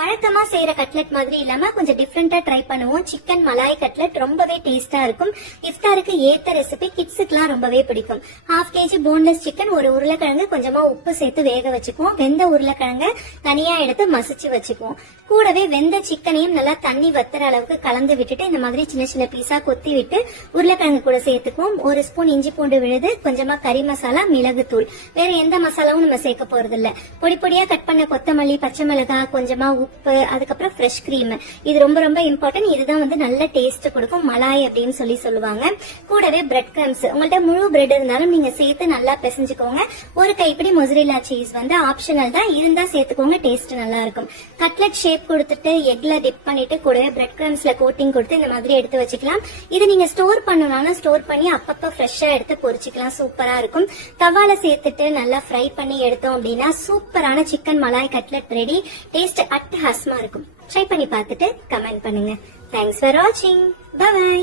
வழக்கமா செய்யற கட்லெட் மாதிரி இல்லாம கொஞ்சம் டிஃப்ரெண்டா ட்ரை பண்ணுவோம். சிக்கன் மலாய் கட்லெட் ரொம்பவே டேஸ்டா இருக்கும். இஃப்தாருக்கு ஏத்த ரெசிபி, கிட்ஸுக்குலாம் ரொம்பவே பிடிக்கும். 1/2 kg போன்லெஸ் சிக்கன், ஒரு உருளைக்கிழங்கு, கொஞ்சமா உப்பு சேர்த்து வேக வச்சுக்குவோம். வெந்த உருளைக்கிழங்க தனியா எடுத்து மசிச்சு வச்சுக்குவோம். கூடவே வெந்த சிக்கனையும் நல்லா தண்ணி வத்துற அளவுக்கு கலந்து விட்டுட்டு இந்த மாதிரி சின்ன சின்ன பீஸா கொத்தி விட்டு உருளைக்கிழங்கு கூட சேர்த்துக்குவோம். 1 ஸ்பூன் இஞ்சி பூண்டு விழுது, கொஞ்சமா கறி மசாலா, மிளகு தூள், வேற எந்த மசாலாவும் நம்ம சேர்க்க போறது இல்ல. பொடி பொடியா கட் பண்ண கொத்தமல்லி, பச்சை மிளகாய், கொஞ்சமா உப்பு, அதுக்கப்புறம் ஃப்ரெஷ் கிரீம். இது ரொம்ப ரொம்ப இம்பார்ட்டன்ட். இதுதான் நல்ல டேஸ்ட் கொடுக்கும் மலாய் அப்படின்னு சொல்லுவாங்க. கூடவே பிரெட் கிரம்ஸ், உங்கள்ட்ட முழு பிரெட் இருந்தாலும் நீங்க சேர்த்து நல்லா பிசைஞ்சுக்கோங்க. ஒரு கைப்பிடி மொசரேலா சீஸ் ஆப்ஷனல் தான், இருந்தா சேர்த்துக்கோங்க, டேஸ்ட் நல்லா இருக்கும். கட்லெட் ஷேப் கொடுத்துட்டு எக்ல டிப் பண்ணிட்டு கூடவே பிரெட் கிரம்ஸ்ல கோட்டிங் கொடுத்து இந்த மாதிரி எடுத்து வச்சுக்கலாம். இது நீங்க ஸ்டோர் பண்ணணும்னாலும் ஸ்டோர் பண்ணி அப்பப்ப ஃப்ரெஷ்ஷா எடுத்து பொரிச்சுக்கலாம். சூப்பரா இருக்கும். தவால சேர்த்துட்டு நல்லா ஃப்ரை பண்ணி எடுத்தோம் அப்படின்னா சூப்பரான chicken malai cutlet ready. Taste அட்டகாசமா இருக்கும். ட்ரை பண்ணி பார்த்துட்டு கமெண்ட் பண்ணுங்க. தேங்க்ஸ் ஃபார் வாட்சிங். Bye by.